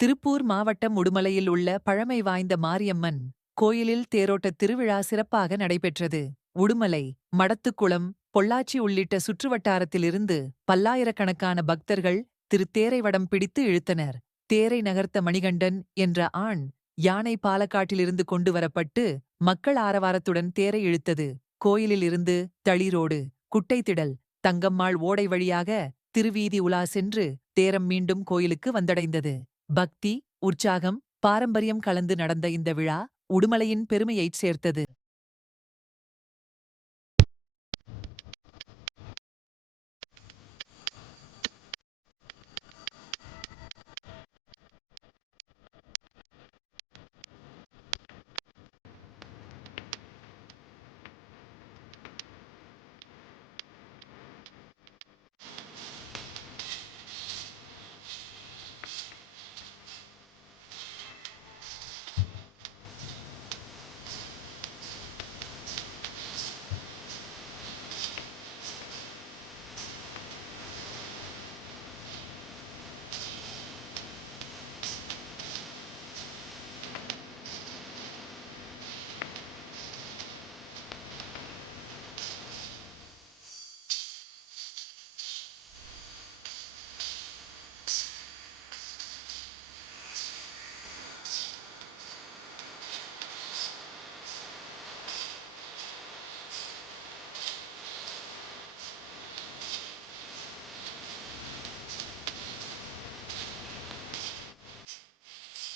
திருப்பூர் மாவட்டம் உடுமலையில் உள்ள பழமை வாய்ந்த மாரியம்மன் கோயிலில் தேரோட்ட திருவிழா சிறப்பாக நடைபெற்றது. உடுமலை, மடத்துக்குளம், பொள்ளாச்சி உள்ளிட்ட சுற்றுவட்டாரத்திலிருந்து பல்லாயிரக்கணக்கான பக்தர்கள் திருத்தேரை வடம் பிடித்து இழுத்தனர். தேரை நகர்த்த மணிகண்டன் என்ற ஆண் யானை பாலக்காட்டிலிருந்து கொண்டு வரப்பட்டு மக்கள் ஆரவாரத்துடன் தேரை இழுத்தது. கோயிலில் இருந்து தளிரோடு, குட்டைத்திடல், தங்கம்மாள் ஓடை வழியாக திருவீதி உலா சென்று தேரம் மீண்டும் கோயிலுக்கு வந்தடைந்தது. பக்தி, உற்சாகம், பாரம்பரியம் கலந்து நடந்த இந்த விழா உடுமலையின் பெருமையைச் சேர்த்தது.